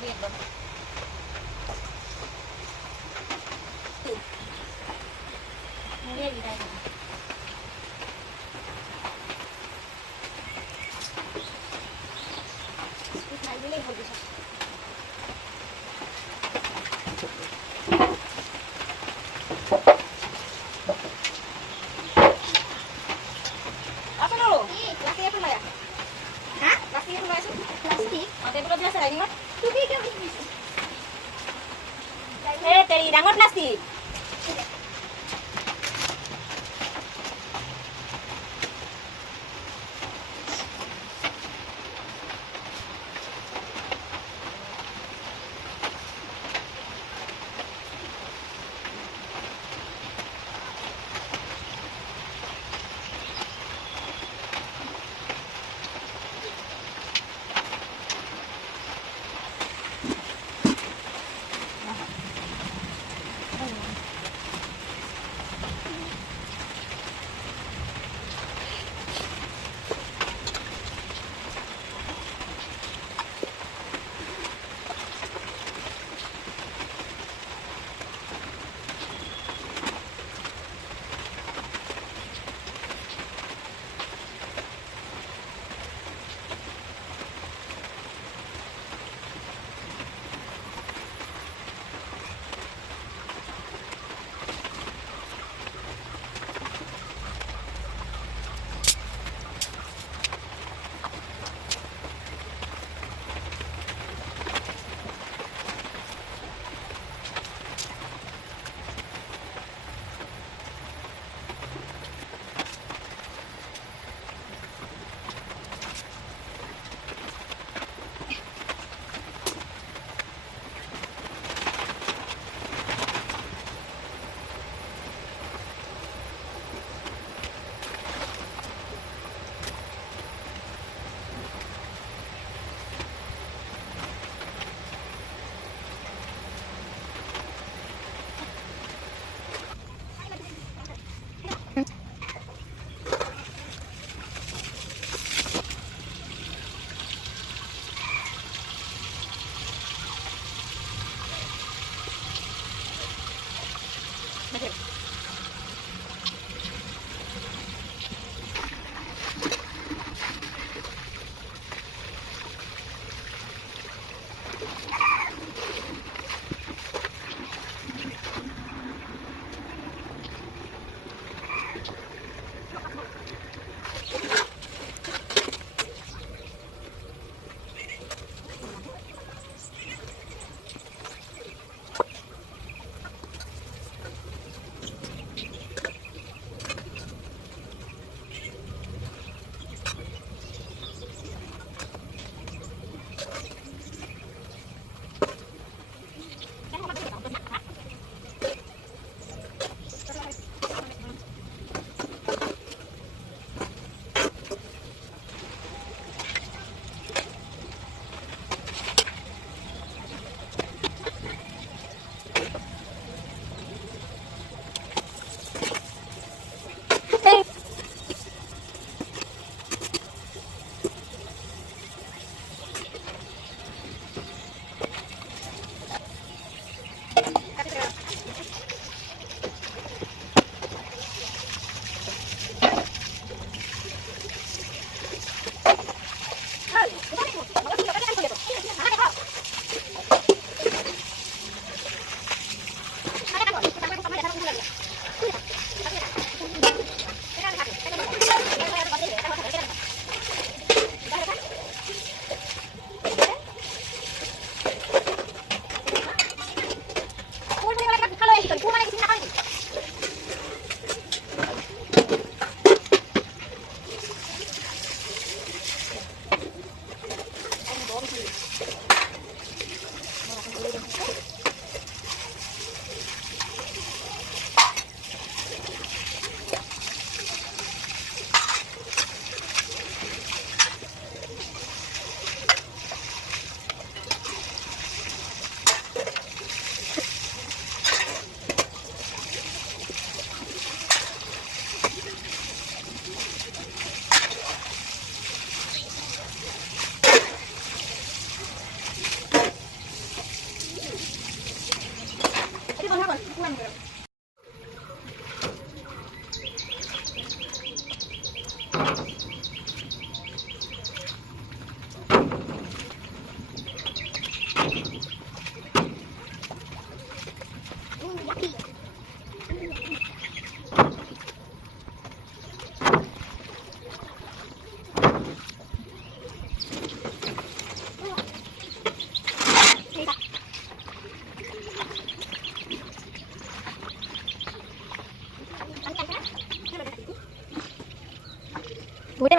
দিবি একবাৰ। মুড়িয়ে দিবি খাই দিলেই হবে সব। ডাঙৰ প্লাষ্টিক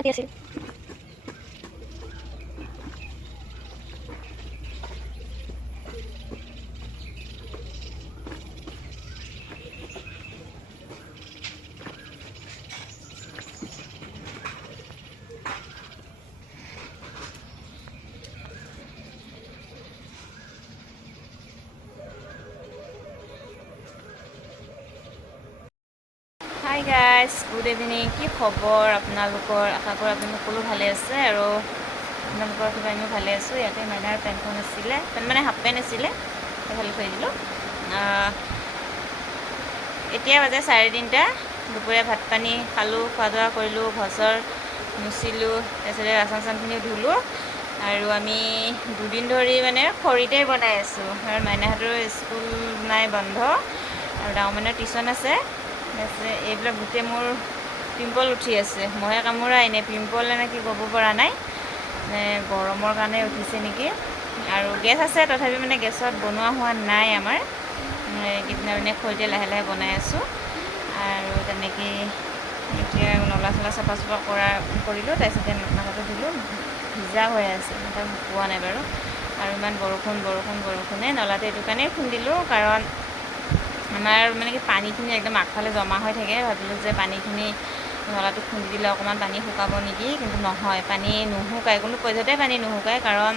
ৰাতি আছিল হাই গাইজ, গুড ইভিনিং। কি খবৰ আপোনালোকৰ? আশা কৰোঁ আপুনি সকলো ভালে আছে আৰু আপোনালোকৰ কিবা আমিও ভালে আছোঁ। ইয়াতে মাইনাৰ পেণ্টখন আছিলে, পেণ্ট মানে হাফ পেণ্ট আছিলে, সেইফালে থৈ দিলোঁ। এতিয়া বাজে 3:30। দুপৰীয়া ভাত পানী খালোঁ, খোৱা দোৱা কৰিলোঁ, ঘৰ মুচিলোঁ, তাৰপিছতে বাচন চাচনখিনিও ধুলোঁ। আৰু আমি 2 দিন ধৰি মানে খৰিতে বনাই আছোঁ, কাৰণ মাইনাহঁতৰ স্কুল নাই, বন্ধ, আৰু ডাঙৰ মাইনাৰ টিউশ্যন আছে। তাৰপিছত এইবিলাক গোটেই মোৰ পিম্পল উঠি আছে, মহে কামোৰা এনে পিম্পল নে কি ক'ব পৰা নাই, গৰমৰ কাৰণে উঠিছে নেকি। আৰু গেছ আছে, তথাপি মানে গেছত বনোৱা হোৱা নাই আমাৰ। এইকেইদিন মানে খৰিতে লাহে লাহে বনাই আছোঁ। আৰু তেনেকৈ এতিয়া নলা চলা চাফা কৰিলোঁ, তাৰপিছতে মাথাটো ধুলোঁ, ভিজা হৈ আছে, মাথা শুকোৱা নাই বাৰু। আৰু ইমান বৰষুণে নলাটো এইটো কাৰণেই খুন্দিলোঁ, কাৰণ আমাৰ মানে কি পানীখিনি একদম আগফালে জমা হৈ থাকে। ভাবিলোঁ যে পানীখিনি নলাটো খুন্দি দিলে অকণমান পানী শুকাব নেকি, কিন্তু নহয়, পানী নুশুকায়, কোনো পৰ্যায়তে পানী নুশুকায়, কাৰণ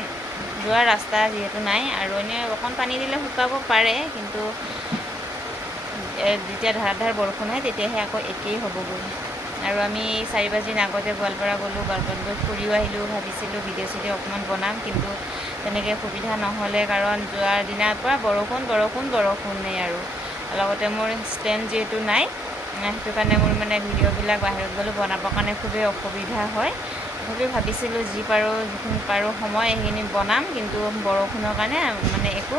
যোৱাৰ ৰাস্তা যিহেতু নাই। আৰু এনেই অকণ পানী দিলে শুকাব পাৰে, কিন্তু যেতিয়া ধাৰাধাৰ বৰষুণ হয় তেতিয়াহে আকৌ একেই হ'বগৈ। আৰু আমি 4 বাজিৰ আগতে গোৱালপাৰা গ'লোঁ, গোৱালপাৰাত গৈ ফুৰিও আহিলোঁ। ভাবিছিলোঁ ভিডিঅ' চিডিঅ' অকণমান বনাম, কিন্তু তেনেকৈ সুবিধা নহ'লে, কাৰণ যোৱাৰ দিনাৰ পৰা বৰষুণেই আৰু লগতে মোৰ ষ্টেণ্ড যিহেতু নাই, সেইটো কাৰণে মোৰ মানে ভিডিঅ'বিলাক বাহিৰত গ'লেও বনাবৰ কাৰণে খুবেই অসুবিধা হয়। তথাপিও ভাবিছিলোঁ যিখিনি পাৰোঁ সময় সেইখিনি বনাম, কিন্তু বৰষুণৰ কাৰণে মানে একো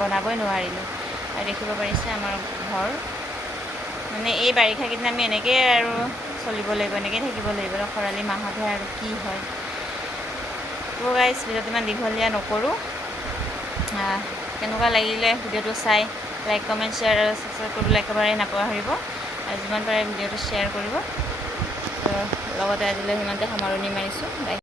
বনাবই নোৱাৰিলোঁ। আৰু দেখিব পাৰিছে আমাৰ ঘৰ, মানে এই বাৰিষা কেইদিন আমি এনেকৈ আৰু চলিব লাগিব, এনেকৈ থাকিব লাগিব। খৰালি মাহতহে আৰু কি হয়। তো গাইজ, ভিডিঅ'টো ইমান দীঘলীয়া নকৰোঁ। কেনেকুৱা লাগিলে ভিডিঅ'টো চাই, লাইক কমেণ্ট শ্বেয়াৰ আৰু ছাবস্ক্ৰাইব কৰিবলৈ একেবাৰে নাপাহৰিব, আৰু যিমান পাৰে ভিডিঅ'টো শ্বেয়াৰ কৰিব। তো লগতে আজিলৈ সিমানতে সামৰণি মাৰিছোঁ। বাই।